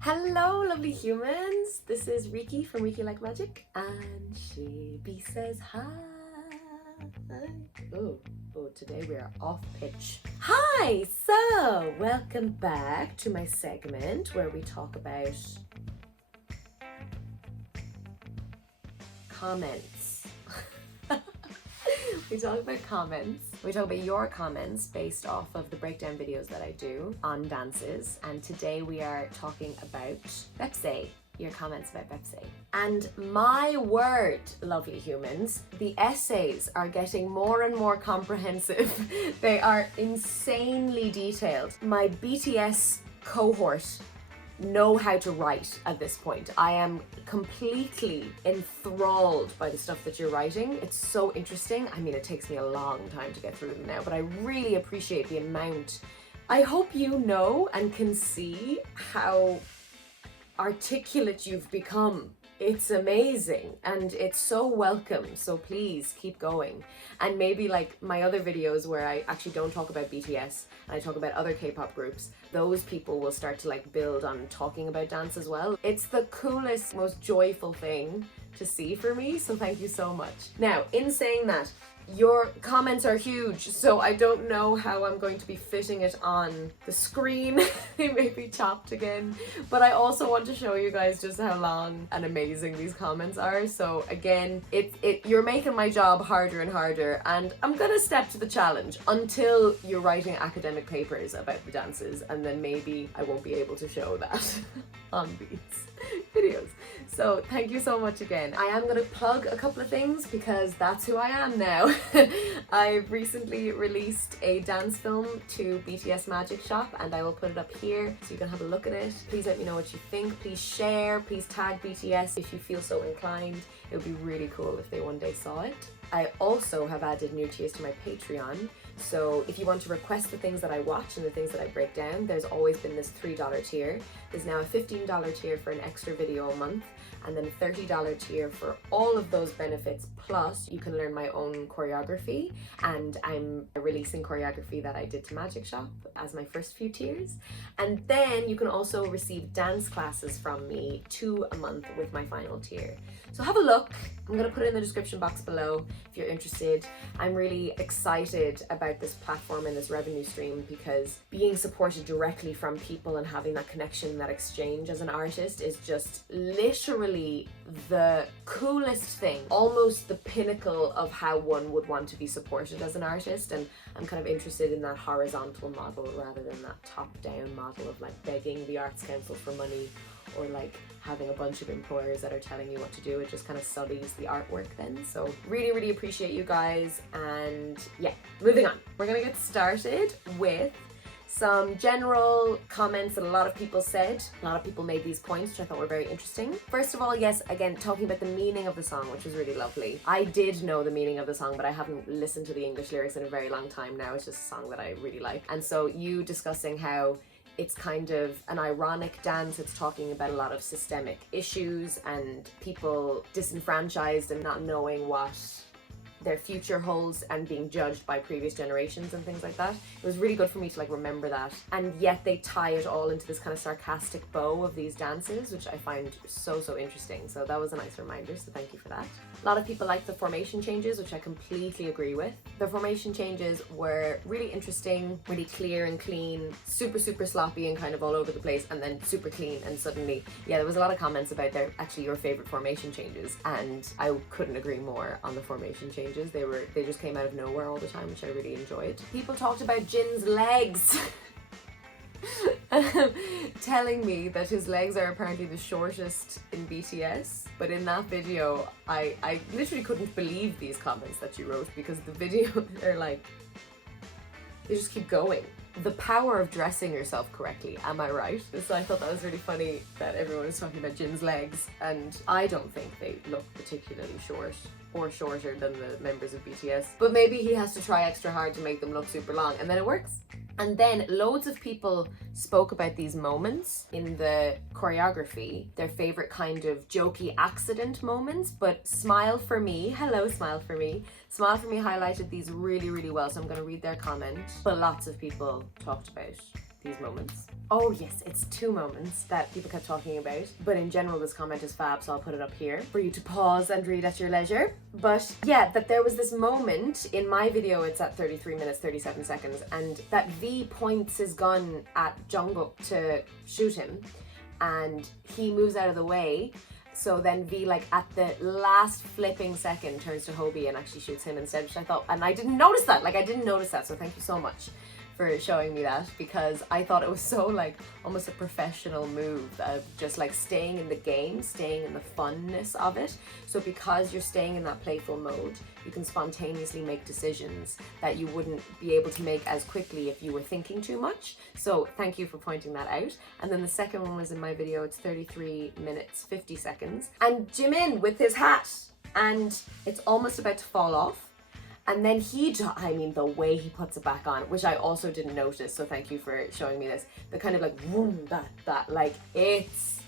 Hello, lovely humans. This is Riki from rikilikemagic, and she says hi. Oh, today we are off pitch. Hi, so welcome back to my segment where we talk about comments. We talk about comments. We talk about your comments based off of the breakdown videos that I do on dances. And today we are talking about Baepsae. Your comments about Baepsae. And my word, lovely humans, the essays are getting more and more comprehensive. They are insanely detailed. My BTS cohort know how to write at this point. I am completely enthralled by the stuff that you're writing. It's so interesting. I mean, it takes me a long time to get through them now, but I really appreciate the amount. I hope you know and can see how articulate you've become. It's amazing and it's so welcome, so please keep going. And maybe like my other videos where I actually don't talk about BTS and I talk about other K-pop groups, those people will start to like build on talking about dance as well. It's the coolest, most joyful thing to see for me, so thank you so much. Now, in saying that, your comments are huge, so I don't know how I'm going to be fitting it on the screen. They may be chopped again, but I also want to show you guys just how long and amazing these comments are. So again, you're making my job harder and harder, and I'm gonna step to the challenge until you're writing academic papers about the dances, and then maybe I won't be able to show that on these videos. So thank you so much again. I am going to plug a couple of things because that's who I am now. I've recently released a dance film to BTS Magic Shop, and I will put it up here so you can have a look at it. Please let me know what you think. Please share, please tag BTS if you feel so inclined. It would be really cool if they one day saw it. I also have added new tiers to my Patreon. So if you want to request the things that I watch and the things that I break down, there's always been this $3 tier. There's now a $15 tier for an extra video a month, and then a $30 tier for all of those benefits, plus you can learn my own choreography, and I'm releasing choreography that I did to Magic Shop as my first few tiers. And then you can also receive dance classes from me 2 a month with my final tier. So have a look. I'm gonna put it in the description box below if you're interested. I'm really excited about this platform and this revenue stream because being supported directly from people and having that connection, that exchange as an artist is just literally the coolest thing, almost the pinnacle of how one would want to be supported as an artist. And I'm kind of interested in that horizontal model rather than that top-down model of like begging the Arts Council for money, or like having a bunch of employers that are telling you what to do. It just kind of sullies the artwork then. So really appreciate you guys. And yeah, moving on. We're gonna get started with some general comments that a lot of people said. A lot of people made these points, which I thought were very interesting. First of all, yes, again, talking about the meaning of the song, which was really lovely. I did know the meaning of the song, but I haven't listened to the English lyrics in a very long time now. It's just a song that I really like. And so you discussing how it's kind of an ironic dance. It's talking about a lot of systemic issues and people disenfranchised and not knowing what their future holds and being judged by previous generations and things like that. It was really good for me to like remember that, and yet they tie it all into this kind of sarcastic bow of these dances, which I find so interesting. So that was a nice reminder, so thank you for that. A lot of people liked the formation changes, which I completely agree with. The formation changes were really interesting, really clear and clean, super sloppy and kind of all over the place, and then super clean. And suddenly, yeah, there was a lot of comments about their actually your favorite formation changes, and I couldn't agree more on the formation changes. They just came out of nowhere all the time, which I really enjoyed. People talked about Jin's legs. Telling me that his legs are apparently the shortest in BTS, but in that video I literally couldn't believe these comments that you wrote, because the video they're like, they just keep going. The power of dressing yourself correctly, am I right? So I thought that was really funny that everyone was talking about Jin's legs, and I don't think they look particularly short or shorter than the members of BTS, but maybe he has to try extra hard to make them look super long, and then it works. And then loads of people spoke about these moments in the choreography, their favorite kind of jokey accident moments. But Smile For Me, hello Smile For Me, Smile For Me highlighted these really, really well. So I'm going to read their comment. But lots of people talked about these moments. Oh yes, it's 2 moments that people kept talking about, but in general this comment is fab, so I'll put it up here for you to pause and read at your leisure. But yeah, that there was this moment in my video, it's at 33 minutes 37 seconds, and that V points his gun at Jungkook to shoot him and he moves out of the way. So then V, like at the last flipping second, turns to Hobie and actually shoots him instead, which I thought, and I didn't notice that, so thank you so much for showing me that, because I thought it was so like almost a professional move of just like staying in the game, staying in the funness of it. So because you're staying in that playful mode, you can spontaneously make decisions that you wouldn't be able to make as quickly if you were thinking too much. So thank you for pointing that out. And then the second one was in my video, it's 33 minutes 50 seconds, and Jimin with his hat, and it's almost about to fall off. And then the way he puts it back on, which I also didn't notice, so thank you for showing me this. The kind of like, vroom, that, like, it's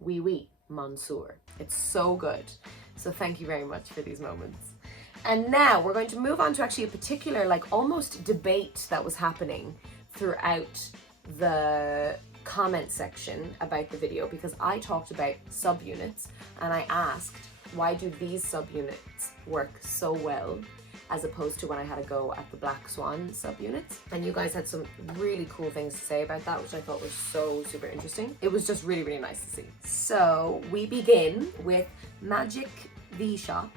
oui, Mansour. It's so good. So thank you very much for these moments. And now we're going to move on to actually a particular, like, almost debate that was happening throughout the comment section about the video, because I talked about subunits and I asked, why do these subunits work so well as opposed to when I had a go at the Black Swan subunits? And you guys had some really cool things to say about that, which I thought was so super interesting. It was just really, really nice to see. So we begin with Magic V Shop.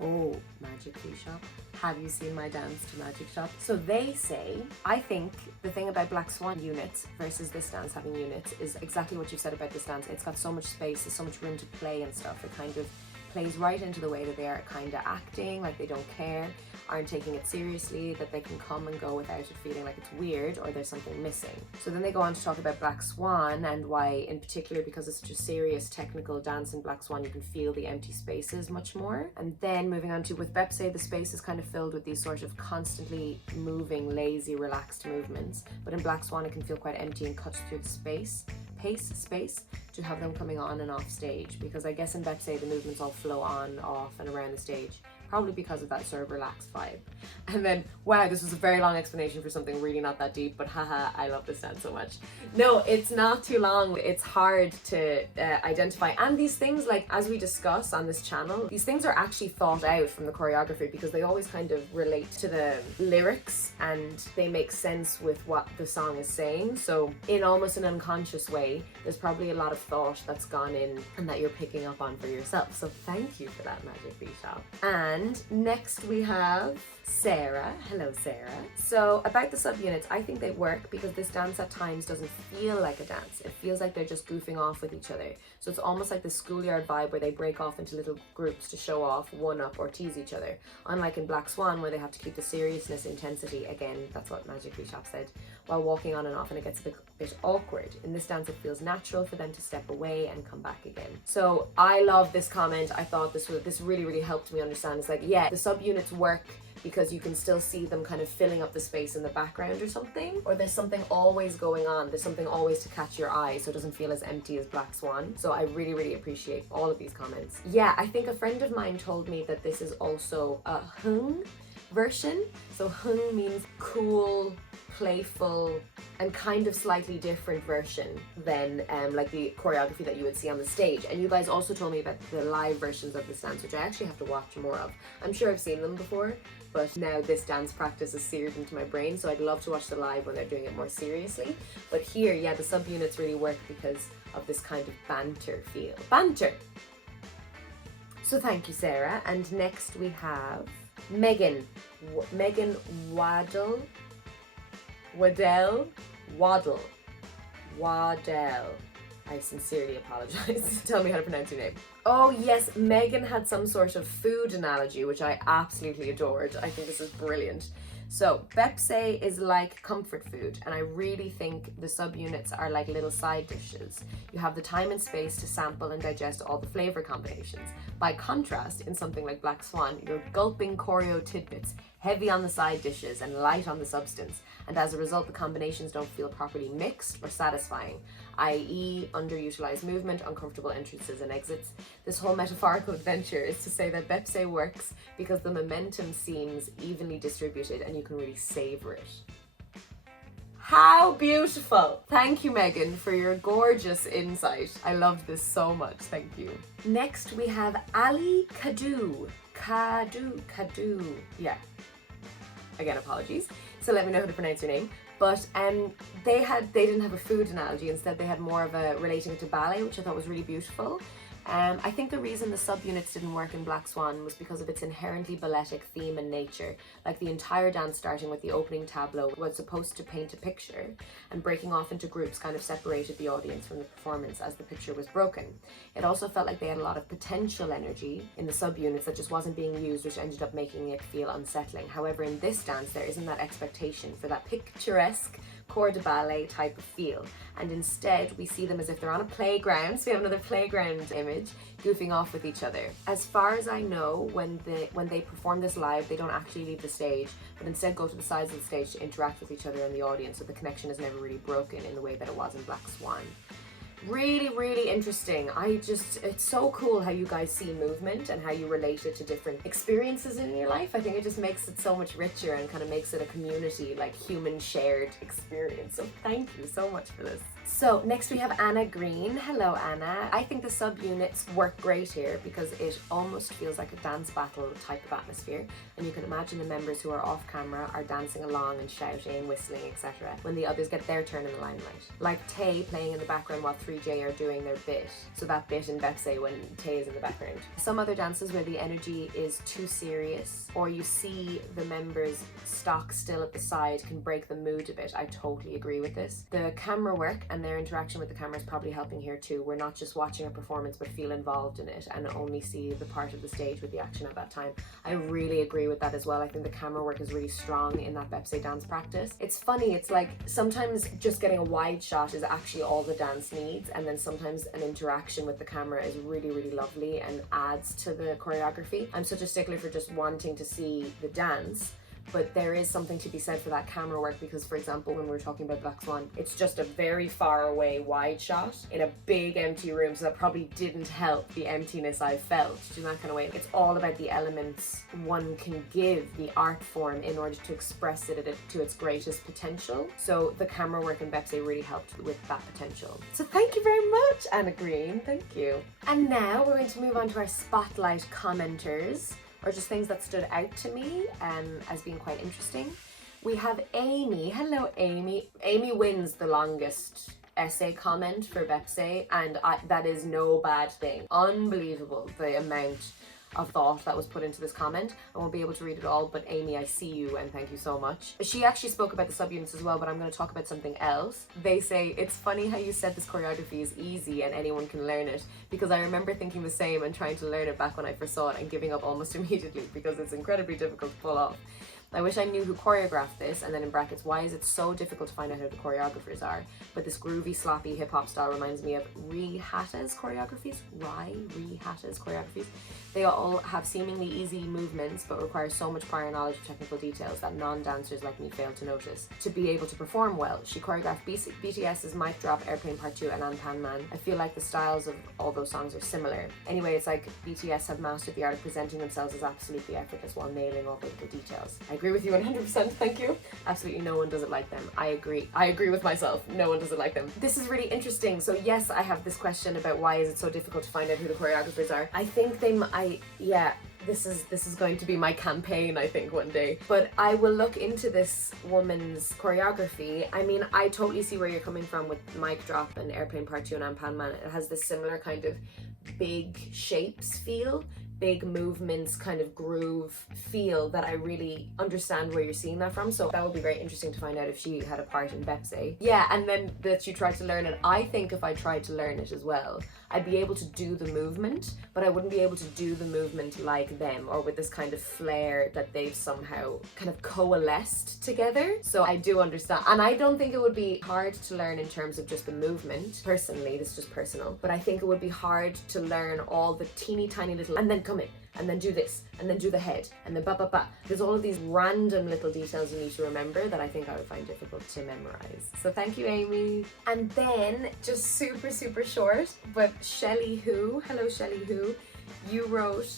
Oh, Magic V Shop. Have you seen my dance to Magic Shop? So they say, I think the thing about Black Swan units versus this dance having units is exactly what you said about this dance. It's got so much space, there's so much room to play and stuff. It kind of plays right into the way that they are kind of acting, like they don't care, aren't taking it seriously, that they can come and go without it feeling like it's weird or there's something missing. So then they go on to talk about Black Swan and why, in particular, because it's such a serious technical dance in Black Swan, you can feel the empty spaces much more. And then moving on to with Baepsae, the space is kind of filled with these sort of constantly moving, lazy, relaxed movements. But in Black Swan, it can feel quite empty and cuts through the space to have them coming on and off stage, because I guess in Baepsae the movements all flow on, off and around the stage, probably because of that sort of relaxed vibe. And then, wow, this was a very long explanation for something really not that deep, but haha, I love this dance so much. No, it's not too long. It's hard to identify. And these things, like, as we discuss on this channel, these things are actually thought out from the choreography because they always kind of relate to the lyrics and they make sense with what the song is saying. So in almost an unconscious way, there's probably a lot of thought that's gone in and that you're picking up on for yourself. So thank you for that, Magic V Shop. And next we have Sarah. Hello, Sarah. So about the subunits, I think they work because this dance at times doesn't feel like a dance. It feels like they're just goofing off with each other. So it's almost like the schoolyard vibe where they break off into little groups to show off, one up, or tease each other. Unlike in Black Swan, where they have to keep the seriousness, intensity, again, that's what Magic V Shop said, while walking on and off, and it gets a bit awkward. In this dance, it feels natural for them to step away and come back again. So I love this comment. I thought this really, really helped me understand. It's like, yeah, the subunits work because you can still see them kind of filling up the space in the background or something, or there's something always going on, there's something always to catch your eye, so it doesn't feel as empty as Black Swan. So I really, really appreciate all of these comments. Yeah, I think a friend of mine told me that this is also a hung version. So hung means cool, playful, and kind of slightly different version than like the choreography that you would see on the stage. And you guys also told me about the live versions of this dance, which I actually have to watch more of. I'm sure I've seen them before, but now this dance practice is seared into my brain, so I'd love to watch the live when they're doing it more seriously. But here, yeah, the subunits really work because of this kind of banter feel. Banter! So thank you, Sarah. And next we have Megan Waddell. I sincerely apologize. Tell me how to pronounce your name. Oh yes, Megan had some sort of food analogy, which I absolutely adored. I think this is brilliant. So Baepsae is like comfort food, and I really think the subunits are like little side dishes. You have the time and space to sample and digest all the flavor combinations. By contrast, in something like Black Swan, you're gulping choreo tidbits, heavy on the side dishes and light on the substance, and as a result the combinations don't feel properly mixed or satisfying, i.e. underutilized movement, uncomfortable entrances and exits. This whole metaphorical adventure is to say that Baepsae works because the momentum seems evenly distributed and you can really savor it. How beautiful! Thank you, Megan, for your gorgeous insight. I loved this so much, thank you. Next we have Ali Kadu. Kadu. Yeah. Again, apologies. So let me know how to pronounce your name. But they didn't have a food analogy. Instead, they had more of a relating to ballet, which I thought was really beautiful. I think the reason the subunits didn't work in Black Swan was because of its inherently balletic theme and nature. Like the entire dance, starting with the opening tableau, was supposed to paint a picture, and breaking off into groups kind of separated the audience from the performance as the picture was broken. It also felt like they had a lot of potential energy in the subunits that just wasn't being used, which ended up making it feel unsettling. However, in this dance, there isn't that expectation for that picturesque corps de ballet type of feel, and instead we see them as if they're on a playground. So we have another playground image, goofing off with each other. As far as I know, when they perform this live, they don't actually leave the stage, but instead go to the sides of the stage to interact with each other and the audience, so the connection is never really broken in the way that it was in Black Swan. Really, really interesting. It's so cool how you guys see movement and how you relate it to different experiences in your life. I think it just makes it so much richer and kind of makes it a community, like human shared experience. So thank you so much for this. So next we have Anna Green. Hello, Anna. I think the subunits work great here because it almost feels like a dance battle type of atmosphere, and you can imagine the members who are off camera are dancing along and shouting, whistling, etc. when the others get their turn in the limelight. Like Tay playing in the background while 3J are doing their bit. So that bit in Baepsae when Tay is in the background. Some other dances where the energy is too serious, or you see the members stock still at the side, can break the mood a bit. I totally agree with this. The camera work and their interaction with the camera is probably helping here too. We're not just watching a performance but feel involved in it and only see the part of the stage with the action at that time. I really agree with that as well. I think the camera work is really strong in that Baepsae dance practice. It's funny, it's like sometimes just getting a wide shot is actually all the dance needs, and then sometimes an interaction with the camera is really, really lovely and adds to the choreography. I'm such a stickler for just wanting to see the dance, but there is something to be said for that camera work because, for example, when we were talking about Black Swan, it's just a very far away wide shot in a big empty room, so that probably didn't help the emptiness I felt in that kind of way. It's all about the elements one can give the art form in order to express it to its greatest potential. So the camera work in Baepsae really helped with that potential. So thank you very much, Anna Green. Thank you. And now we're going to move on to our spotlight commenters, or just things that stood out to me as being quite interesting. We have Amy. Hello, Amy. Amy wins the longest essay comment for Baepsae, and that is no bad thing. Unbelievable the amount of thought that was put into this comment. I won't be able to read it all, but Amy, I see you and thank you so much. She actually spoke about the subunits as well, but I'm going to talk about something else. They say, it's funny how you said this choreography is easy and anyone can learn it, because I remember thinking the same and trying to learn it back when I first saw it and giving up almost immediately because it's incredibly difficult to pull off. I wish I knew who choreographed this, and then in brackets, why is it so difficult to find out who the choreographers are? But this groovy, sloppy hip-hop style reminds me of Rihataa's choreographies. Rihataa's choreographies. They all have seemingly easy movements, but require so much prior knowledge of technical details that non-dancers like me fail to notice. To be able to perform well, she choreographed BTS's Mic Drop, Airplane Part 2, and Pan Man. I feel like the styles of all those songs are similar. Anyway, it's like BTS have mastered the art of presenting themselves as absolutely effortless while nailing all the little details. I agree with you 100%, thank you. Absolutely no one does it like them. I agree with myself. No one does it like them. This is really interesting. So yes, I have this question about why is it so difficult to find out who the choreographers are. I think this is going to be my campaign, I think, one day. But I will look into this woman's choreography. I mean, I totally see where you're coming from with Mic Drop and Airplane Part 2 and Pan Man. It has this similar kind of big shapes feel, big movements, kind of groove feel that I really understand where you're seeing that from. So that would be very interesting to find out if she had a part in Baepsae. Yeah, and then that you tried to learn it. I think if I tried to learn it as well, I'd be able to do the movement, but I wouldn't be able to do the movement like them or with this kind of flair that they've somehow kind of coalesced together. So I do understand. And I don't think it would be hard to learn in terms of just the movement. Personally, this is just personal, but I think it would be hard to learn all the teeny tiny little and then come in, and then do this, and then do the head, and then ba ba ba. There's all of these random little details you need to remember that I think I would find difficult to memorize. So thank you, Amy. And then, just super short, but Shelley Who, hello Shelley Who, you wrote,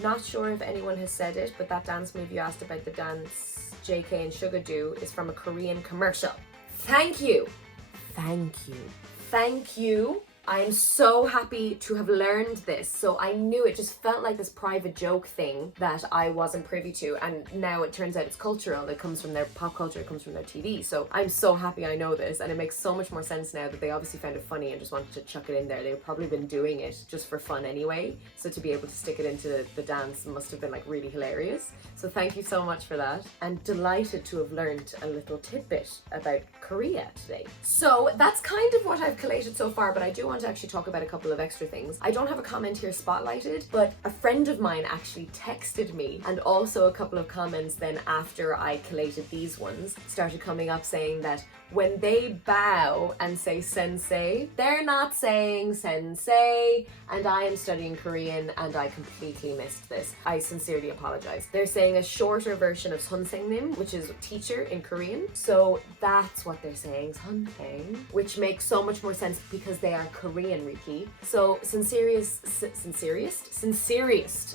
not sure if anyone has said it, but that dance move you asked about, the dance JK and Sugar do, is from a Korean commercial. Thank you. Thank you. Thank you. I am so happy to have learned this. So I knew it just felt like this private joke thing that I wasn't privy to, and now it turns out it's cultural. It comes from their pop culture, it comes from their TV. So I'm so happy I know this, and it makes so much more sense now that they obviously found it funny and just wanted to chuck it in there. They've probably been doing it just for fun anyway, so to be able to stick it into the dance must have been like really hilarious. So thank you so much for that, and delighted to have learned a little tidbit about Korea today. So that's kind of what I've collated so far, but I do want to actually talk about a couple of extra things. I don't have a comment here spotlighted, but a friend of mine actually texted me, and also a couple of comments then after I collated these ones started coming up saying that when they bow and say sensei, they're not saying sensei, and I am studying Korean and I completely missed this. I sincerely apologize. They're saying a shorter version of 선생님, which is teacher in Korean. So that's what they're saying, 선생, which makes so much more sense because they are Korean, Riki. So sincerest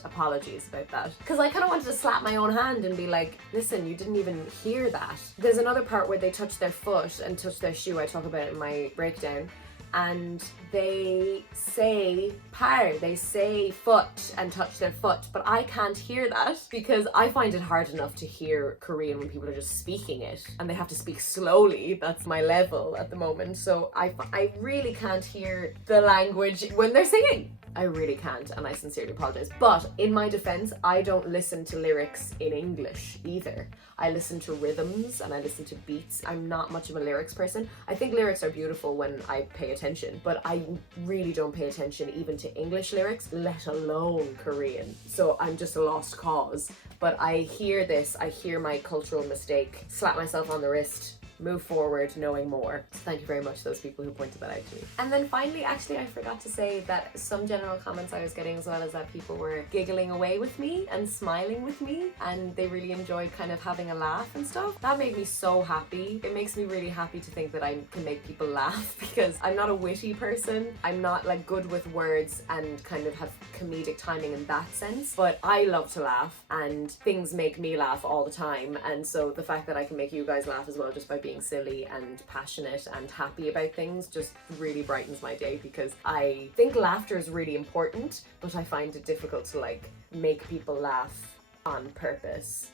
apologies about that. Because I kind of wanted to slap my own hand and be like, listen, you didn't even hear that. There's another part where they touch their foot and touch their shoe. I talk about it in my breakdown. And they say par, they say foot and touch their foot, but I can't hear that because I find it hard enough to hear Korean when people are just speaking it and they have to speak slowly. That's my level at the moment. So I really can't hear the language when they're singing. I really can't, and I sincerely apologize. But in my defense, I don't listen to lyrics in English either. I listen to rhythms and I listen to beats. I'm not much of a lyrics person. I think lyrics are beautiful when I pay attention, but I really don't pay attention even to English lyrics, let alone Korean. So I'm just a lost cause. But I hear this, I hear my cultural mistake, slap myself on the wrist, move forward knowing more. So thank you very much to those people who pointed that out to me. And then finally, actually, I forgot to say that some general comments I was getting as well is that people were giggling away with me and smiling with me, and they really enjoyed kind of having a laugh and stuff. That made me so happy. It makes me really happy to think that I can make people laugh because I'm not a witty person. I'm not like good with words and kind of have comedic timing in that sense, but I love to laugh and things make me laugh all the time. And so the fact that I can make you guys laugh as well just by being silly and passionate and happy about things just really brightens my day, because I think laughter is really important, but I find it difficult to like make people laugh on purpose.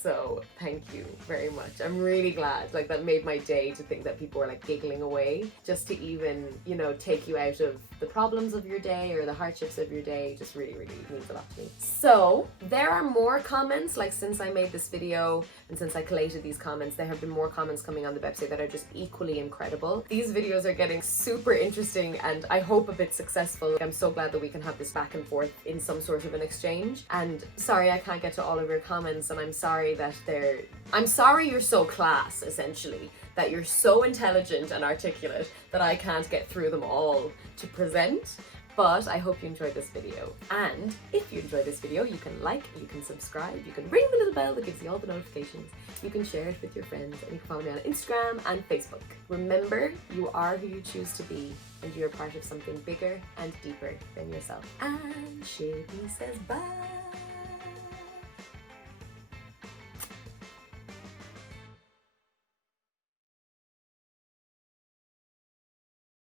So thank you very much. I'm really glad. Like, that made my day to think that people were like giggling away just to even, you know, take you out of the problems of your day or the hardships of your day. Just really means a lot to me. So there are more comments, like since I made this video and since I collated these comments, there have been more comments coming on the Baepsae that are just equally incredible. These videos are getting super interesting and I hope a bit successful. I'm so glad that we can have this back and forth in some sort of an exchange. And sorry I can't get to all of your comments, and I'm sorry you're so class, essentially, that you're so intelligent and articulate that I can't get through them all to present. But I hope you enjoyed this video. And if you enjoyed this video, you can like, you can subscribe, you can ring the little bell that gives you all the notifications, you can share it with your friends, and you can follow me on Instagram and Facebook. Remember, you are who you choose to be, and you're part of something bigger and deeper than yourself. And Shippy says bye.